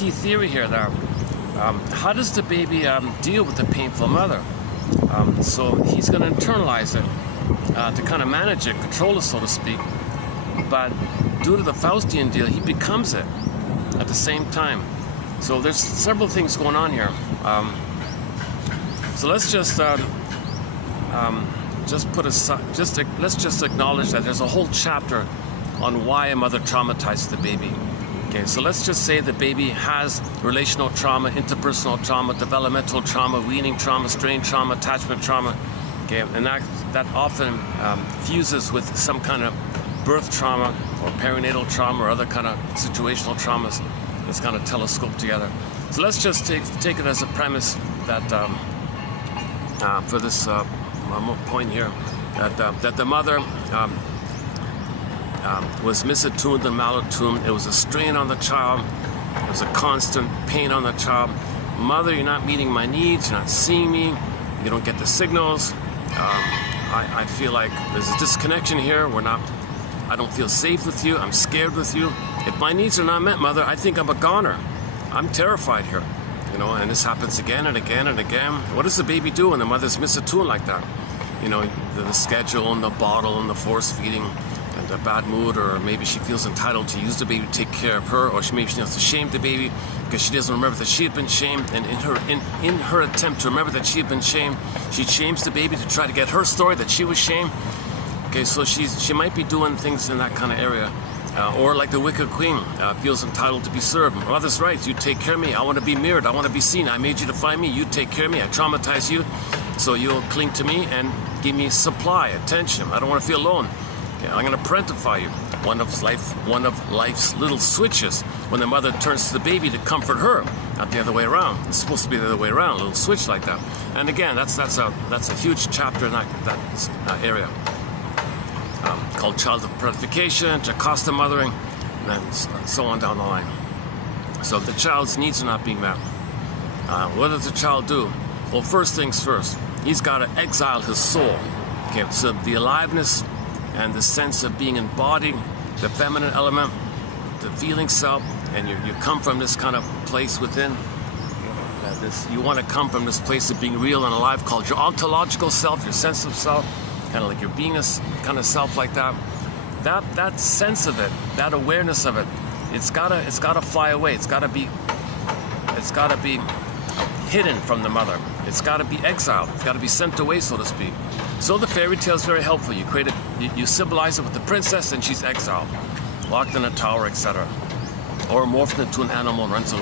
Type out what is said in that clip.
key theory here that how does the baby deal with the painful mother? So he's going to internalize it to kind of manage it, control it, so to speak. But due to the Faustian deal, he becomes it at the same time. So there's several things going on here. So let's just let's just acknowledge that there's a whole chapter on why a mother traumatizes the baby. Okay, so let's just say the baby has relational trauma, interpersonal trauma, developmental trauma, weaning trauma, strain trauma, attachment trauma. Okay, and that often fuses with some kind of birth trauma or perinatal trauma or other kind of situational traumas. It's kind of telescoped together. So let's just take it as a premise that for this point here, that the mother was misattuned and malattuned. It was a strain on the child. It was a constant pain on the child. Mother, you're not meeting my needs. You're not seeing me. You don't get the signals. I feel like there's a disconnection here. I don't feel safe with you. I'm scared with you. If my needs are not met, mother, I think I'm a goner. I'm terrified here. You know, and this happens again and again and again. What does the baby do when the mother's misattuned like that? You know, the schedule and the bottle and the force feeding and a bad mood, or maybe she feels entitled to use the baby to take care of her, or maybe she wants to shame the baby because she doesn't remember that she had been shamed, and in her attempt to remember that she had been shamed, she shames the baby to try to get her story that she was shamed. Okay, so she might be doing things in that kind of area. Or like the wicked queen, feels entitled to be served. Mother's right, you take care of me. I want to be mirrored. I want to be seen. I made you to find me. You take care of me. I traumatize you, so you'll cling to me and give me supply, attention. I don't want to feel alone. Okay, I'm going to parentify you. One of life's little switches when the mother turns to the baby to comfort her, not the other way around. It's supposed to be the other way around, a little switch like that. And again, that's a huge chapter in that area. Called childhood parentification, Jocasta mothering, and so on down the line. So if the child's needs are not being met, what does the child do? Well, first things first, he's got to exile his soul. Okay, so the aliveness and the sense of being embodied, the feminine element, the feeling self, and you come from this kind of place within. You want to come from this place of being real and alive, called your ontological self, your sense of self. Kind of like your beingness kind of self, like that sense of it, that awareness of it, it's gotta fly away. It's gotta be hidden from the mother. It's gotta be exiled. It's gotta be sent away, so to speak. So the fairy tale is very helpful. You symbolize it with the princess, and she's exiled, locked in a tower, etc., or morphed into an animal and runs away.